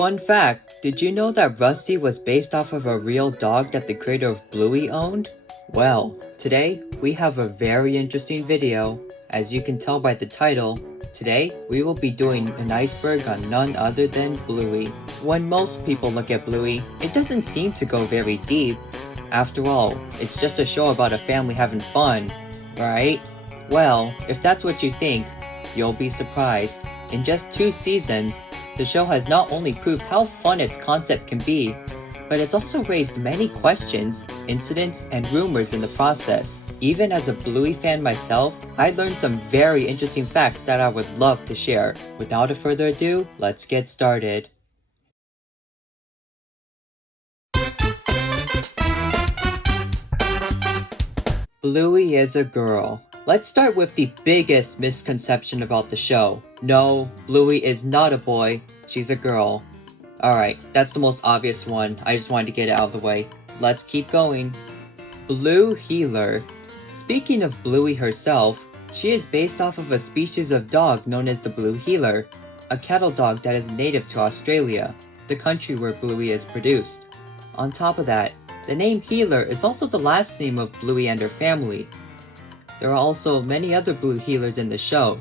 Fun fact, did you know that Rusty was based off of a real dog that the creator of Bluey owned? Well, today we have a very interesting video. As you can tell by the title, today we will be doing an iceberg on none other than Bluey. When most people look at Bluey, it doesn't seem to go very deep. After all, it's just a show about a family having fun, right? Well, if that's what you think, you'll be surprised. In just 2 seasons, the show has not only proved how fun its concept can be, but it's also raised many questions, incidents, and rumors in the process. Even as a Bluey fan myself, I learned some very interesting facts that I would love to share. Without further ado, let's get started. Bluey is a girl. Let's start with the biggest misconception about the show. No, Bluey is not a boy, she's a girl. Alright, that's the most obvious one. I just wanted to get it out of the way. Let's keep going. Blue Heeler. Speaking of Bluey herself, she is based off of a species of dog known as the Blue Heeler, a cattle dog that is native to Australia, the country where Bluey is produced. On top of that, the name Heeler is also the last name of Bluey and her family. There are also many other Blue Heelers in the show,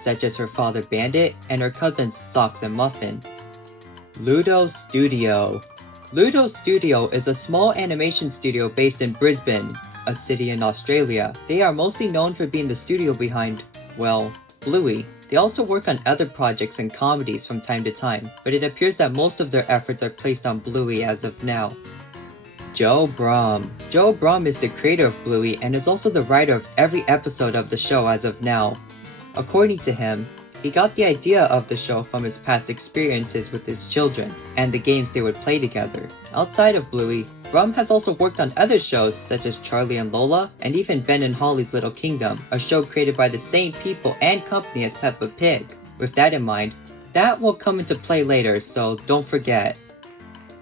such as her father Bandit and her cousins Socks and Muffin. Ludo Studio. Ludo Studio is a small animation studio based in Brisbane, a city in Australia. They are mostly known for being the studio behind, well, Bluey. They also work on other projects and comedies from time to time, but it appears that most of their efforts are placed on Bluey as of now. Joe Brumm. Joe Brumm is the creator of Bluey and is also the writer of every episode of the show as of now. According to him, he got the idea of the show from his past experiences with his children and the games they would play together. Outside of Bluey, Brumm has also worked on other shows such as Charlie and Lola and even Ben and Holly's Little Kingdom, a show created by the same people and company as Peppa Pig. With that in mind, that will come into play later, so don't forget.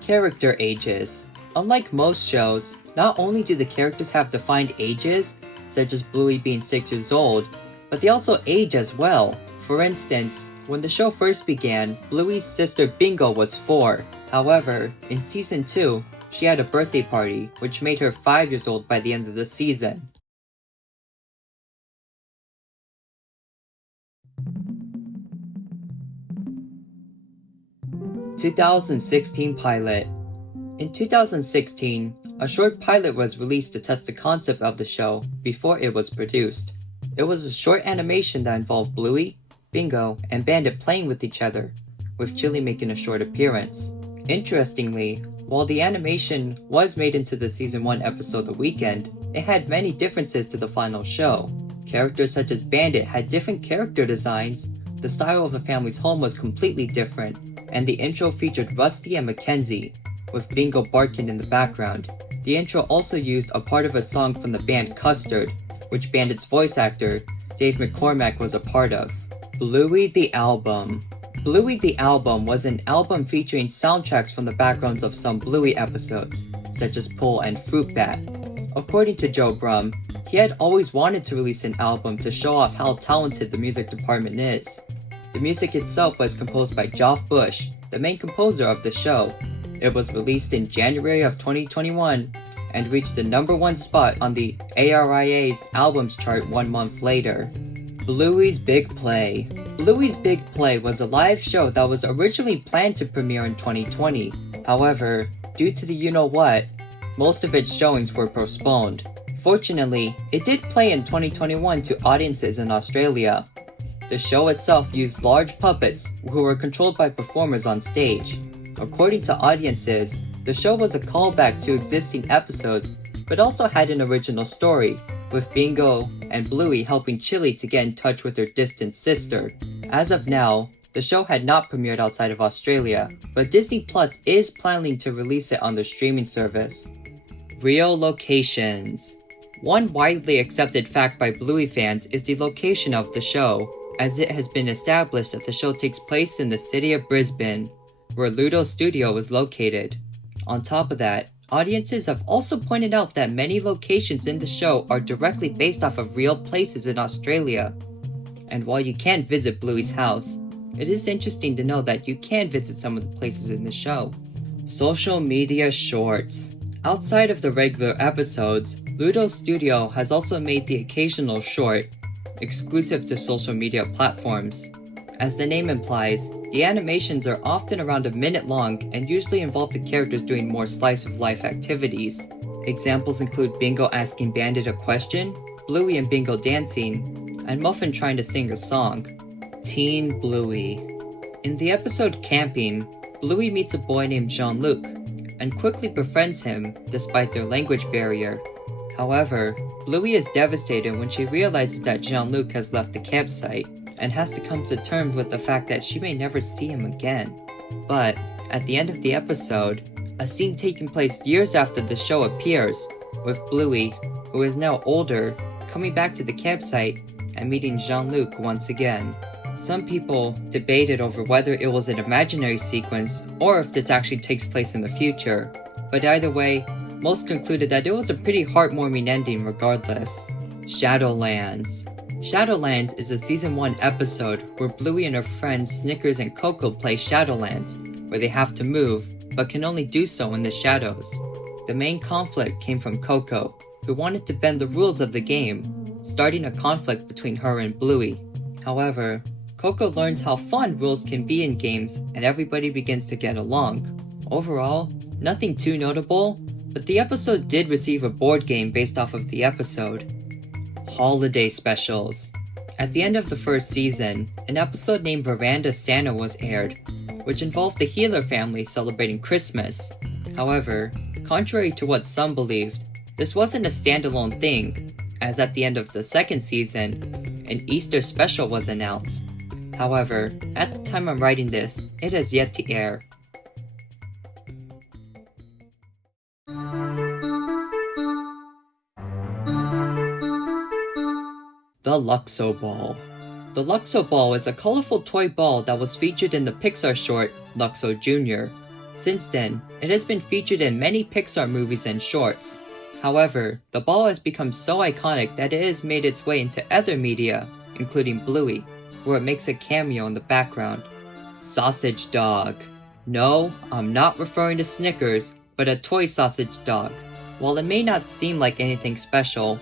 Character ages. Unlike most shows, not only do the characters have defined ages, such as Bluey being 6 years old, but they also age as well. For instance, when the show first began, Bluey's sister Bingo was 4. However, in season 2, she had a birthday party, which made her 5 years old by the end of the season. (2016) pilot. In 2016, a short pilot was released to test the concept of the show before it was produced. It was a short animation that involved Bluey, Bingo, and Bandit playing with each other, with Chili making a short appearance. Interestingly, while the animation was made into the season 1 episode The Weekend, it had many differences to the final show. Characters such as Bandit had different character designs, the style of the family's home was completely different, and the intro featured Rusty and Mackenzie, with Bingo barking in the background. The intro also used a part of a song from the band Custard, which Bandit's voice actor, Dave McCormack, was a part of. Bluey the Album. Bluey the Album was an album featuring soundtracks from the backgrounds of some Bluey episodes, such as Pull and Fruit Bat. According to Joe Brumm, he had always wanted to release an album to show off how talented the music department is. The music itself was composed by Geoff Bush, the main composer of the show. It was released in January of 2021 and reached the #1 spot on the ARIA's albums chart 1 month later. Bluey's Big Play. Bluey's Big Play was a live show that was originally planned to premiere in 2020. However, due to the you-know-what, most of its showings were postponed. Fortunately, it did play in 2021 to audiences in Australia. The show itself used large puppets who were controlled by performers on stage. According to audiences, the show was a callback to existing episodes, but also had an original story, with Bingo and Bluey helping Chili to get in touch with her distant sister. As of now, the show had not premiered outside of Australia, but Disney Plus is planning to release it on their streaming service. Real locations. One widely accepted fact by Bluey fans is the location of the show, as it has been established that the show takes place in the city of Brisbane, where Ludo Studio is located. On top of that, audiences have also pointed out that many locations in the show are directly based off of real places in Australia. And while you can't visit Bluey's house, it is interesting to know that you can visit some of the places in the show. Social media shorts. Outside of the regular episodes, Ludo Studio has also made the occasional short, exclusive to social media platforms. As the name implies, the animations are often around a minute long and usually involve the characters doing more slice-of-life activities. Examples include Bingo asking Bandit a question, Bluey and Bingo dancing, and Muffin trying to sing a song. Teen Bluey. In the episode Camping, Bluey meets a boy named Jean-Luc, and quickly befriends him despite their language barrier. However, Bluey is devastated when she realizes that Jean-Luc has left the campsite, and has to come to terms with the fact that she may never see him again. But, at the end of the episode, a scene taking place years after the show appears, with Bluey, who is now older, coming back to the campsite and meeting Jean-Luc once again. Some people debated over whether it was an imaginary sequence or if this actually takes place in the future, but either way, most concluded that it was a pretty heartwarming ending regardless. Shadowlands. Shadowlands is a Season 1 episode where Bluey and her friends Snickers and Coco play Shadowlands, where they have to move, but can only do so in the shadows. The main conflict came from Coco, who wanted to bend the rules of the game, starting a conflict between her and Bluey. However, Coco learns how fun rules can be in games and everybody begins to get along. Overall, nothing too notable, but the episode did receive a board game based off of the episode. Holiday specials. At the end of the first season, an episode named Veranda Santa was aired, which involved the Healer family celebrating Christmas. However, contrary to what some believed, this wasn't a standalone thing, as at the end of the second season, an Easter special was announced. However, at the time I'm writing this, it has yet to air. The Luxo Ball. The Luxo Ball is a colorful toy ball that was featured in the Pixar short Luxo Jr. Since then, it has been featured in many Pixar movies and shorts. However, the ball has become so iconic that it has made its way into other media, including Bluey, where it makes a cameo in the background. Sausage Dog. No, I'm not referring to Snickers, but a toy sausage dog. While it may not seem like anything special,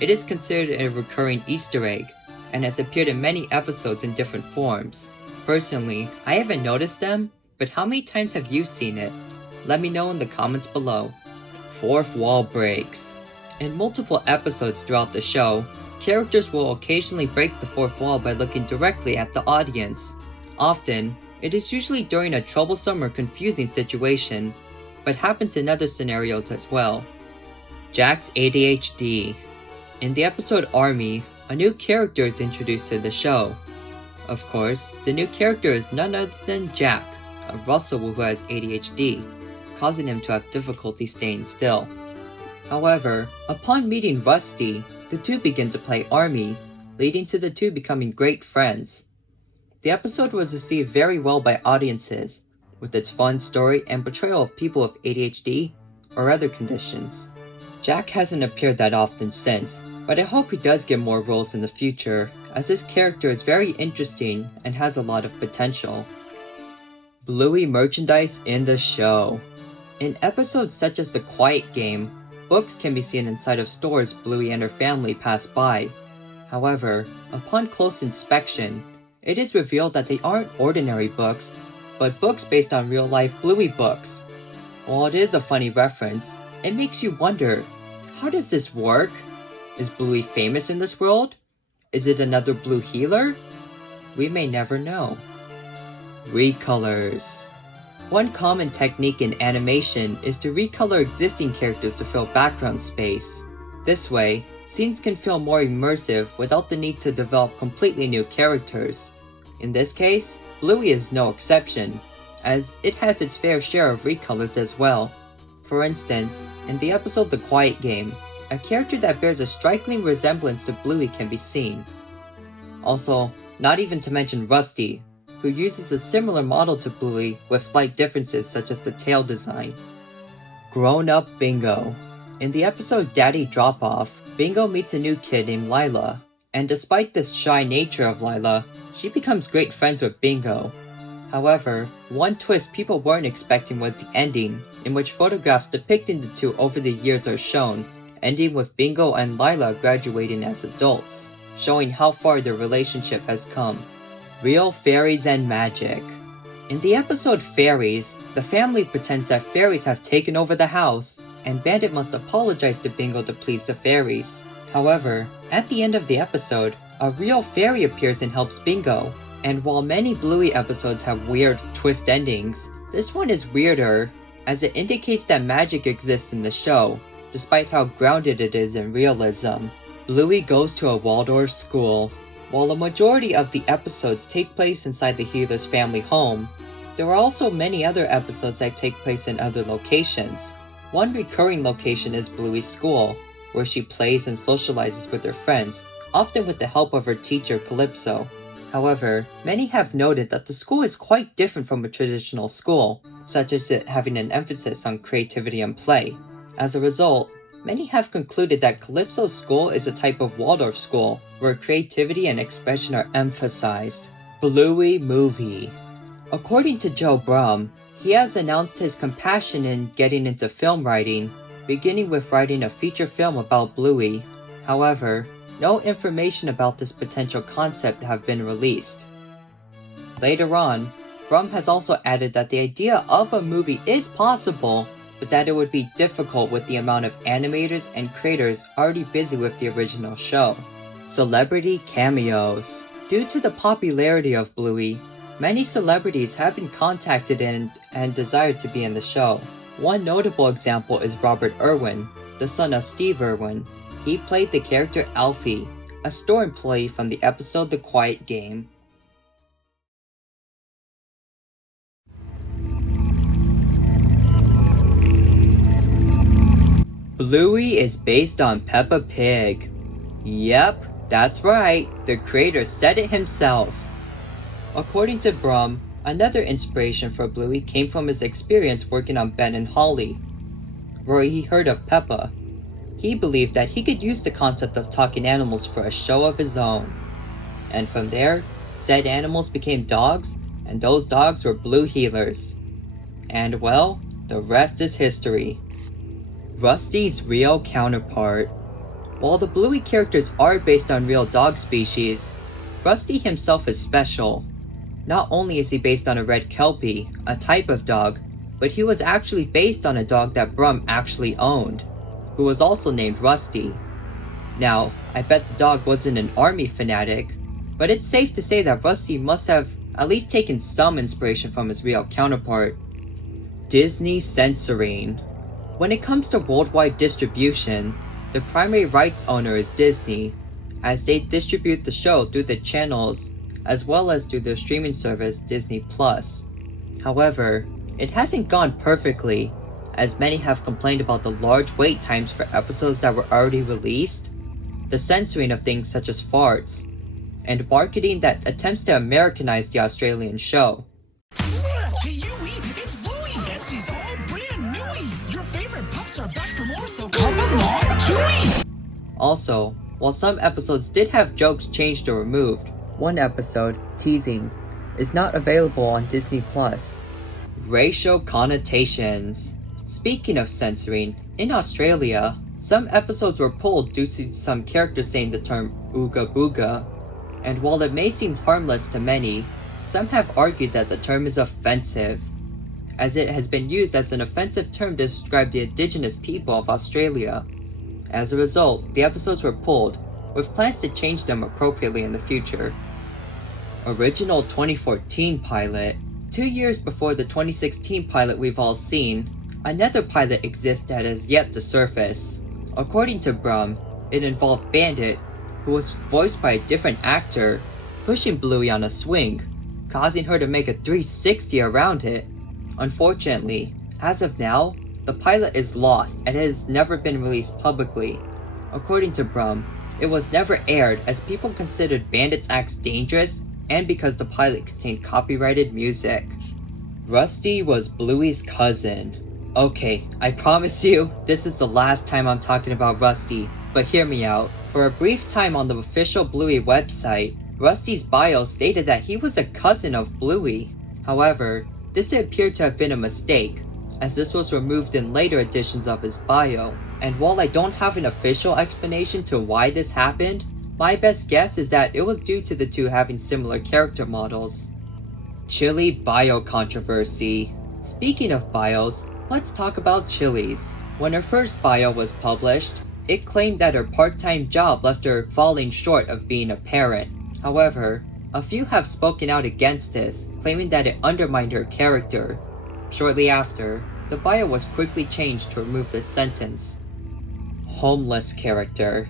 it is considered a recurring Easter egg, and has appeared in many episodes in different forms. Personally, I haven't noticed them, but how many times have you seen it? Let me know in the comments below. Fourth wall breaks. In multiple episodes throughout the show, characters will occasionally break the fourth wall by looking directly at the audience. Often, it is usually during a troublesome or confusing situation, but happens in other scenarios as well. Jack's ADHD. In the episode Army, a new character is introduced to the show. Of course, the new character is none other than Jack, a Russell who has ADHD, causing him to have difficulty staying still. However, upon meeting Rusty, the two begin to play Army, leading to the two becoming great friends. The episode was received very well by audiences, with its fun story and portrayal of people with ADHD or other conditions. Jack hasn't appeared that often since, but I hope he does get more roles in the future, as this character is very interesting and has a lot of potential. Bluey merchandise in the show. In episodes such as The Quiet Game, books can be seen inside of stores Bluey and her family pass by. However, upon close inspection, it is revealed that they aren't ordinary books, but books based on real-life Bluey books. While it is a funny reference, it makes you wonder, how does this work? Is Bluey famous in this world? Is it another Blue healer? We may never know. Recolors. One common technique in animation is to recolor existing characters to fill background space. This way, scenes can feel more immersive without the need to develop completely new characters. In this case, Bluey is no exception, as it has its fair share of recolors as well. For instance, in the episode The Quiet Game, a character that bears a striking resemblance to Bluey can be seen. Also, not even to mention Rusty, who uses a similar model to Bluey with slight differences such as the tail design. Grown-up Bingo. In the episode Daddy Drop-Off, Bingo meets a new kid named Lila, and despite the shy nature of Lila, she becomes great friends with Bingo. However, one twist people weren't expecting was the ending, in which photographs depicting the two over the years are shown, ending with Bingo and Lila graduating as adults, showing how far their relationship has come. Real fairies and magic. In the episode Fairies, the family pretends that fairies have taken over the house, and Bandit must apologize to Bingo to please the fairies. However, at the end of the episode, a real fairy appears and helps Bingo, and while many Bluey episodes have weird twist endings, this one is weirder, as it indicates that magic exists in the show, despite how grounded it is in realism. Bluey goes to a Waldorf school. While a majority of the episodes take place inside the healer's family home, there are also many other episodes that take place in other locations. One recurring location is Bluey's school, where she plays and socializes with her friends, often with the help of her teacher Calypso. However, many have noted that the school is quite different from a traditional school, such as it having an emphasis on creativity and play. As a result, many have concluded that Calypso's school is a type of Waldorf school, where creativity and expression are emphasized. Bluey Movie. According to Joe Brum, he has announced his compassion in getting into film writing, beginning with writing a feature film about Bluey. However, no information about this potential concept have been released. Later on, Brum has also added that the idea of a movie is possible, but that it would be difficult with the amount of animators and creators already busy with the original show. Celebrity cameos. Due to the popularity of Bluey, many celebrities have been contacted and desired to be in the show. One notable example is Robert Irwin, the son of Steve Irwin. He played the character Alfie, a store employee from the episode The Quiet Game. Bluey is based on Peppa Pig. Yep, that's right, the creator said it himself. According to Brum, another inspiration for Bluey came from his experience working on Ben and Holly, where he heard of Peppa. He believed that he could use the concept of talking animals for a show of his own. And from there, said animals became dogs, and those dogs were Blue Healers. And well, the rest is history. Rusty's real counterpart. While the Bluey characters are based on real dog species, Rusty himself is special. Not only is he based on a red Kelpie, a type of dog, but he was actually based on a dog that Brum actually owned, who was also named Rusty. Now, I bet the dog wasn't an army fanatic, but it's safe to say that Rusty must have at least taken some inspiration from his real counterpart. Disney censoring. When it comes to worldwide distribution, the primary rights owner is Disney, as they distribute the show through the channels as well as through their streaming service Disney+. However, it hasn't gone perfectly, as many have complained about the large wait times for episodes that were already released, the censoring of things such as farts, and marketing that attempts to Americanize the Australian show. Hey, Yui, it's Bluey, and she's all brand newy. Your favorite pups are back for more, so come along, Tui! Also, while some episodes did have jokes changed or removed, one episode, Teasing, is not available on Disney+. Racial connotations. Speaking of censoring, in Australia, some episodes were pulled due to some characters saying the term ooga booga, and while it may seem harmless to many, some have argued that the term is offensive, as it has been used as an offensive term to describe the indigenous people of Australia. As a result, the episodes were pulled, with plans to change them appropriately in the future. Original 2014 pilot. 2 years before the 2016 pilot we've all seen, another pilot exists that has yet to surface. According to Brum, it involved Bandit, who was voiced by a different actor, pushing Bluey on a swing, causing her to make a 360 around it. Unfortunately, as of now, the pilot is lost and it has never been released publicly. According to Brum, it was never aired as people considered Bandit's acts dangerous and because the pilot contained copyrighted music. Rusty was Bluey's cousin. Okay, I promise you, this is the last time I'm talking about Rusty, but hear me out. For a brief time on the official Bluey website, Rusty's bio stated that he was a cousin of Bluey. However, this appeared to have been a mistake, as this was removed in later editions of his bio. And while I don't have an official explanation to why this happened, my best guess is that it was due to the two having similar character models. Chili bio controversy. Speaking of bios, let's talk about Chili's. When her first bio was published, it claimed that her part-time job left her falling short of being a parent. However, a few have spoken out against this, claiming that it undermined her character. Shortly after, the bio was quickly changed to remove this sentence. Homeless character.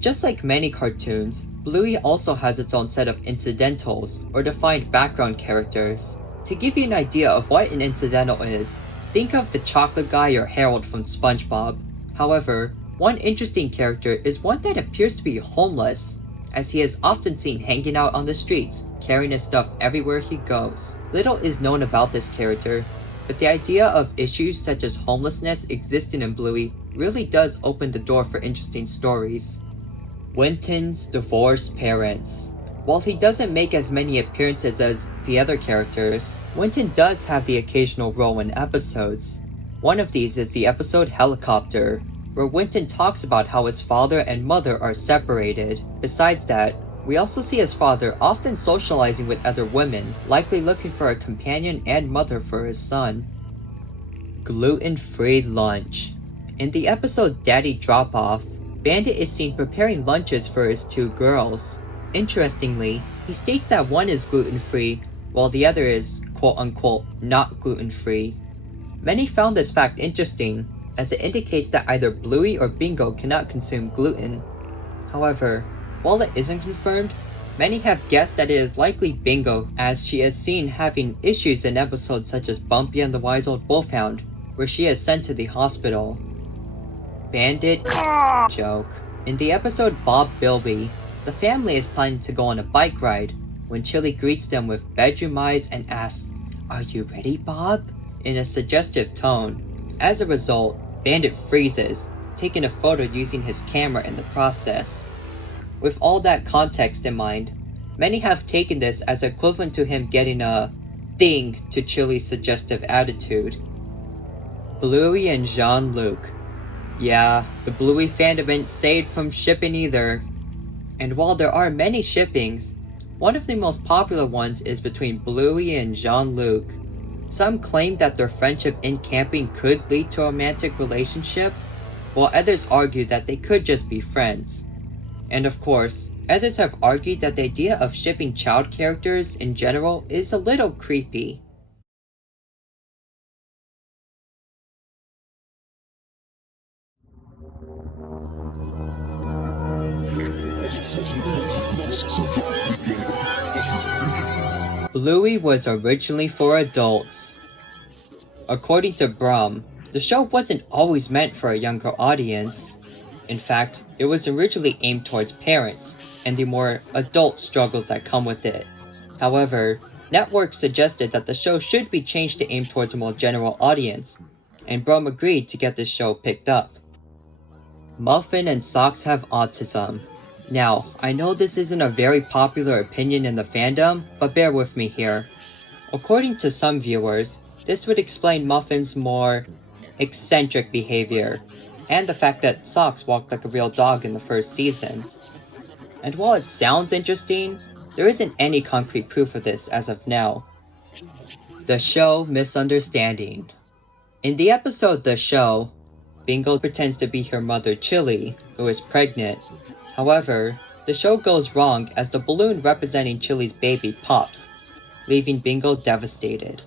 Just like many cartoons, Bluey also has its own set of incidentals, or defined background characters. To give you an idea of what an incidental is, think of the chocolate guy or Harold from SpongeBob. However, one interesting character is one that appears to be homeless, as he is often seen hanging out on the streets, carrying his stuff everywhere he goes. Little is known about this character, but the idea of issues such as homelessness existing in Bluey really does open the door for interesting stories. Winton's divorced parents. While he doesn't make as many appearances as the other characters, Winton does have the occasional role in episodes. One of these is the episode Helicopter, where Winton talks about how his father and mother are separated. Besides that, we also see his father often socializing with other women, likely looking for a companion and mother for his son. Gluten-free lunch. In the episode Daddy Drop-Off, Bandit is seen preparing lunches for his two girls. Interestingly, he states that one is gluten-free, while the other is quote-unquote not gluten-free. Many found this fact interesting, as it indicates that either Bluey or Bingo cannot consume gluten. However, while it isn't confirmed, many have guessed that it is likely Bingo, as she is seen having issues in episodes such as Bumpy and the Wise Old Wolfhound, where she is sent to the hospital. Bandit joke. In the episode Bob Bilby, the family is planning to go on a bike ride, when Chili greets them with bedroom eyes and asks, "Are you ready, Bob?" in a suggestive tone. As a result, Bandit freezes, taking a photo using his camera in the process. With all that context in mind, many have taken this as equivalent to him getting a ding to Chili's suggestive attitude. Bluey and Jean-Luc. Yeah, the Bluey fandom ain't saved from shipping either. And while there are many shippings, one of the most popular ones is between Bluey and Jean-Luc. Some claim that their friendship in camping could lead to a romantic relationship, while others argue that they could just be friends. And of course, others have argued that the idea of shipping child characters in general is a little creepy. Bluey was originally for adults. According to Brum, the show wasn't always meant for a younger audience. In fact, it was originally aimed towards parents, and the more adult struggles that come with it. However, networks suggested that the show should be changed to aim towards a more general audience, and Brum agreed to get this show picked up. Muffin and Socks have autism. Now, I know this isn't a very popular opinion in the fandom, but bear with me here. According to some viewers, this would explain Muffin's more eccentric behavior, and the fact that Socks walked like a real dog in the first season. And while it sounds interesting, there isn't any concrete proof of this as of now. The Show Misunderstanding. In the episode The Show, Bingo pretends to be her mother Chili, who is pregnant. However, the show goes wrong as the balloon representing Chili's baby pops, leaving Bingo devastated.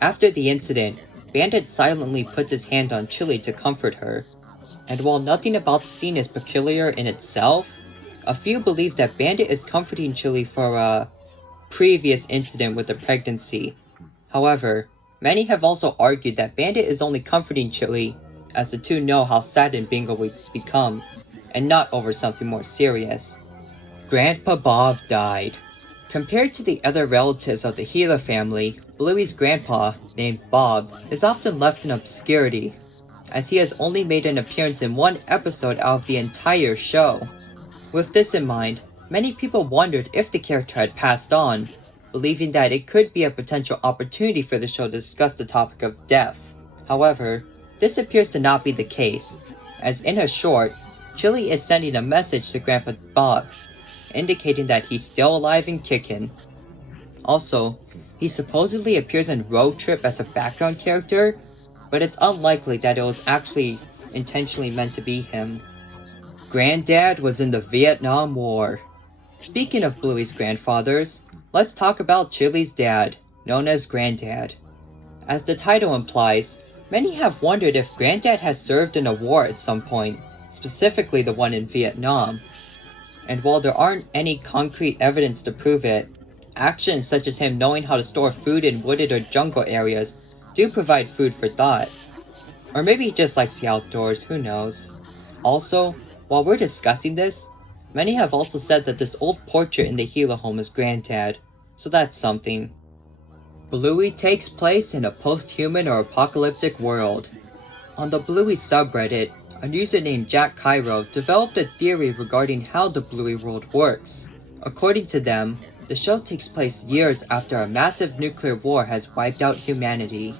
After the incident, Bandit silently puts his hand on Chili to comfort her, and while nothing about the scene is peculiar in itself, a few believe that Bandit is comforting Chili for a previous incident with the pregnancy. However, many have also argued that Bandit is only comforting Chili as the two know how saddened Bingo would become, and not over something more serious. Grandpa Bob died. Compared to the other relatives of the Healer family, Bluey's grandpa, named Bob, is often left in obscurity, as he has only made an appearance in one episode out of the entire show. With this in mind, many people wondered if the character had passed on, believing that it could be a potential opportunity for the show to discuss the topic of death. However, this appears to not be the case, as in a short, Chili is sending a message to Grandpa Bob, indicating that he's still alive and kicking. Also, he supposedly appears in Road Trip as a background character, but it's unlikely that it was actually intentionally meant to be him. Granddad was in the Vietnam War. Speaking of Bluey's grandfathers, let's talk about Chili's dad, known as Granddad. As the title implies, many have wondered if Granddad has served in a war at some point, specifically the one in Vietnam. And while there aren't any concrete evidence to prove it, actions such as him knowing how to store food in wooded or jungle areas do provide food for thought. Or maybe he just likes the outdoors, who knows. Also, while we're discussing this, many have also said that this old portrait in the Gila home is Granddad, so that's something. Bluey takes place in a post-human or apocalyptic world. On the Bluey subreddit, a user named Jack Cairo developed a theory regarding how the Bluey world works. According to them, the show takes place years after a massive nuclear war has wiped out humanity.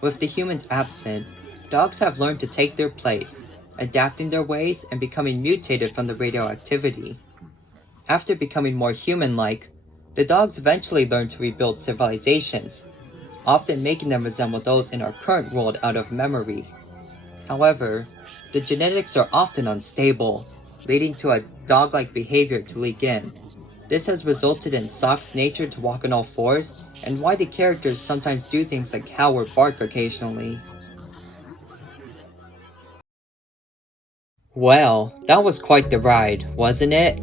With the humans absent, dogs have learned to take their place, adapting their ways and becoming mutated from the radioactivity. After becoming more human-like, the dogs eventually learn to rebuild civilizations, often making them resemble those in our current world out of memory. However, the genetics are often unstable, leading to a dog-like behavior to leak in. This has resulted in Sock's nature to walk on all fours, and why the characters sometimes do things like howl or bark occasionally. Well, that was quite the ride, wasn't it?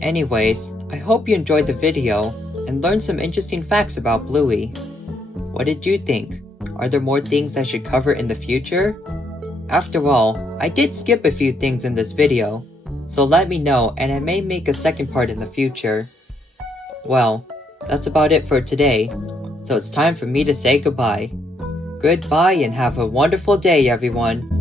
Anyways, I hope you enjoyed the video, and learned some interesting facts about Bluey. What did you think? Are there more things I should cover in the future? After all, I did skip a few things in this video, so let me know and I may make a second part in the future. Well, that's about it for today, so it's time for me to say goodbye. Goodbye and have a wonderful day, everyone.